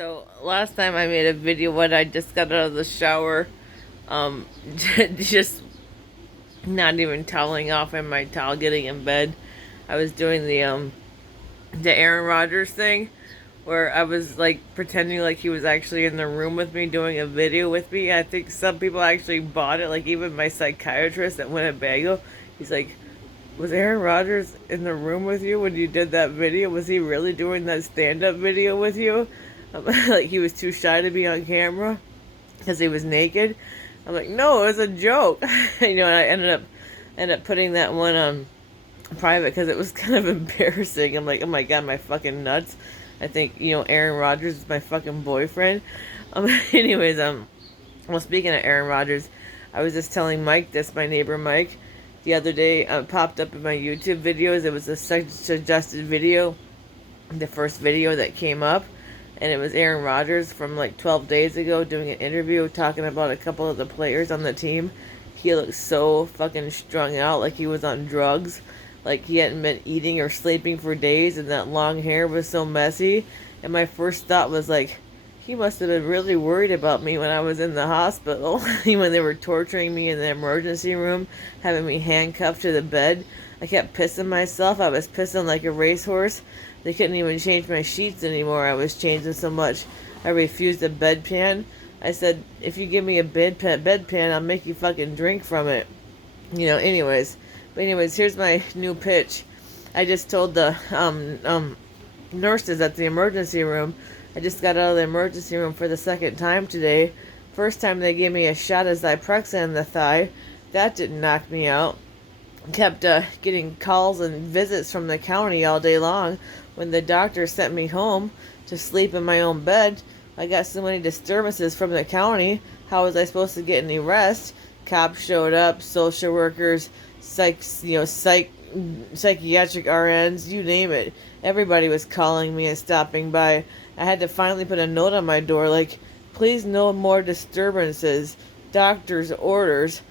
So last time I made a video when I just got out of the shower, um, just not even toweling off in my towel, getting in bed. I was doing the Aaron Rodgers thing, where I was like pretending like he was actually in the room with me doing a video with me. I think some people actually bought it, like even my psychiatrist at Winnebago. He's like, "Was Aaron Rodgers in the room with you when you did that video? Was he really doing that stand-up video with you?" Like he was too shy to be on camera because he was naked. I'm like, no, it was a joke. And I ended up putting that one on private because it was kind of embarrassing. I'm like, oh my god, my fucking nuts. I think Aaron Rodgers is my fucking boyfriend. Anyways, well, speaking of Aaron Rodgers, I was just telling Mike this, my neighbor Mike, the other day. Popped up in my YouTube videos. It was a suggested video, the first video that came up, and it was Aaron Rodgers from like 12 days ago doing an interview talking about a couple of the players on the team. He looked so fucking strung out, like he was on drugs, like he hadn't been eating or sleeping for days, and that long hair was so messy. And my first thought was like, he must have been really worried about me when I was in the hospital, when they were torturing me in the emergency room, having me handcuffed to the bed. I kept pissing myself. I was pissing like a racehorse. They couldn't even change my sheets anymore. I was changing so much. I refused a bedpan. I said, if you give me a bedpan, I'll make you fucking drink from it. Anyways. But anyways, here's my new pitch. I just told the nurses at the emergency room. I just got out of the emergency room for the second time today. First time they gave me a shot of Zyprexa in the thigh. That didn't knock me out. Kept getting calls and visits from the county all day long. When the doctor sent me home to sleep in my own bed, I got so many disturbances from the county. How was I supposed to get any rest? Cops showed up, social workers, psychiatric RNs, you name it. Everybody was calling me and stopping by. I had to finally put a note on my door like, please no more disturbances. Doctor's orders.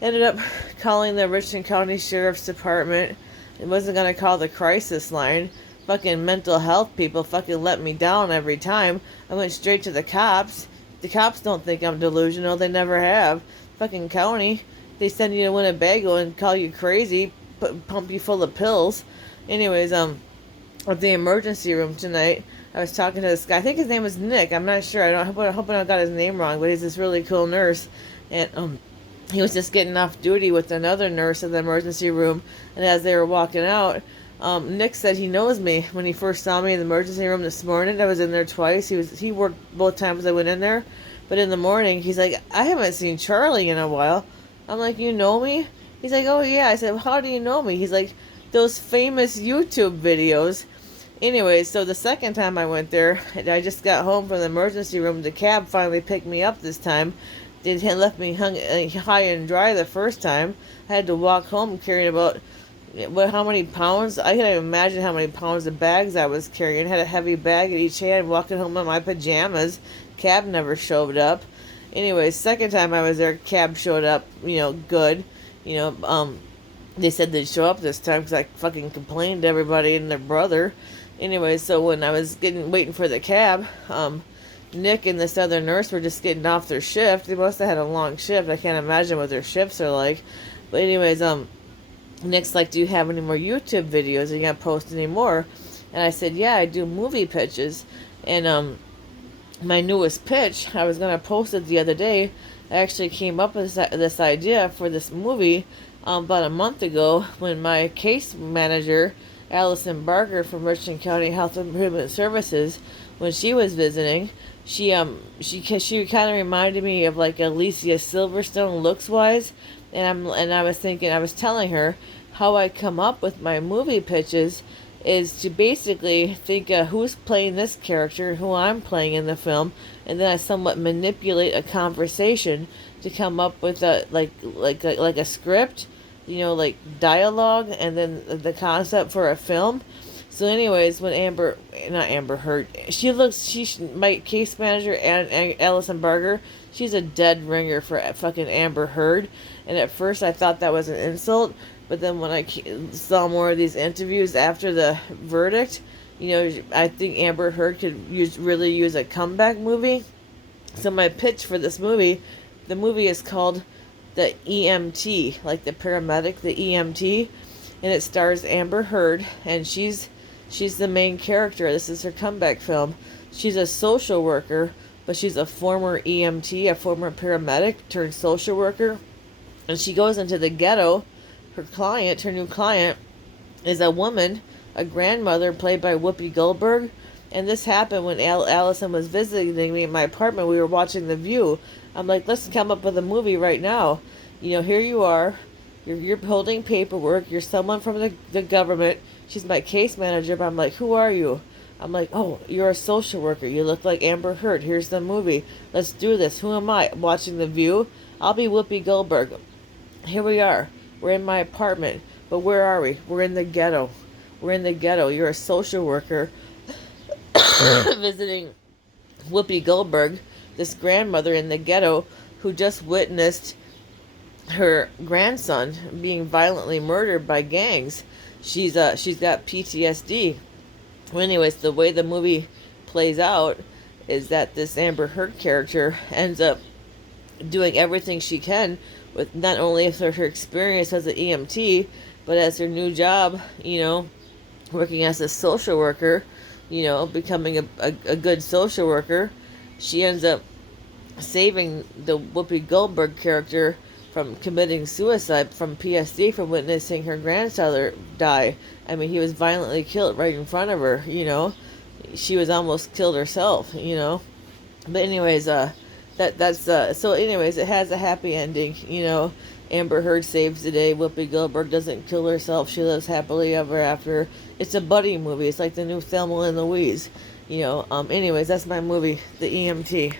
Ended up calling the Richland County Sheriff's Department. It wasn't going to call the crisis line. Fucking mental health people fucking let me down every time. I went straight to the cops. The cops don't think I'm delusional. They never have. Fucking county. They send you to Winnebago and call you crazy. Pump you full of pills. Anyways, at the emergency room tonight, I was talking to this guy. I think his name was Nick. I'm not sure. I hope I don't got his name wrong, but he's this really cool nurse. And he was just getting off duty with another nurse in the emergency room, and as they were walking out, Nick said he knows me. When he first saw me in the emergency room this morning, I was in there twice. He worked both times I went in there, but in the morning, he's like, I haven't seen Charlie in a while. I'm like, you know me? He's like, oh yeah. I said, well, how do you know me? He's like, those famous YouTube videos. Anyway, so the second time I went there, I just got home from the emergency room. The cab finally picked me up this time. They had left me hung high and dry the first time. I had to walk home carrying about, how many pounds? I can't even imagine how many pounds of bags I was carrying. I had a heavy bag in each hand, walking home in my pajamas. Cab never showed up. Anyway, second time I was there, cab showed up, good. They said they'd show up this time because I fucking complained to everybody and their brother. Anyway, so when I was waiting for the cab, Nick and this other nurse were just getting off their shift. They must have had a long shift. I can't imagine what their shifts are like. But anyways, Nick's like, do you have any more YouTube videos? Are you going to post any more? And I said, yeah, I do movie pitches. And my newest pitch, I was going to post it the other day. I actually came up with this idea for this movie about a month ago when my case manager, Allison Barker from Richland County Health Improvement Services, when she was visiting, she kind of reminded me of like Alicia Silverstone looks wise, and I was telling her how I come up with my movie pitches is to basically think of who's playing this character, who I'm playing in the film, and then I somewhat manipulate a conversation to come up with a like a script, like dialogue, and then the concept for a film. So anyways, when not Amber Heard, my case manager and Allison Barger, she's a dead ringer for fucking Amber Heard. And at first I thought that was an insult, but then when I saw more of these interviews after the verdict, I think Amber Heard could really use a comeback movie. So my pitch for this movie, the movie is called the E.M.T, like the paramedic, the E.M.T, and it stars Amber Heard, and she's the main character. This is her comeback film. She's a social worker, but she's a former E.M.T, a former paramedic turned social worker, and she goes into the ghetto. Her new client, is a woman, a grandmother played by Whoopi Goldberg. And this happened when Allison was visiting me in my apartment. We were watching The View. I'm like, let's come up with a movie right now. Here you are. You're holding paperwork. You're someone from the government. She's my case manager, but I'm like, who are you? I'm like, oh, you're a social worker. You look like Amber Heard. Here's the movie. Let's do this. Who am I? Watching The View? I'll be Whoopi Goldberg. Here we are. We're in my apartment. But where are we? We're in the ghetto. We're in the ghetto. You're a social worker visiting Whoopi Goldberg, this grandmother in the ghetto who just witnessed her grandson being violently murdered by gangs. She's got PTSD. Well, anyways, the way the movie plays out is that this Amber Heard character ends up doing everything she can with not only her experience as an EMT, but as her new job, working as a social worker, becoming a good social worker. She ends up saving the Whoopi Goldberg character from committing suicide from PSD from witnessing her grandfather die. I mean, he was violently killed right in front of her, She was almost killed herself, But anyways, so anyways, it has a happy ending, Amber Heard saves the day. Whoopi Goldberg doesn't kill herself. She lives happily ever after. It's a buddy movie. It's like the new Thelma and Louise. Anyways, that's my movie, The EMT.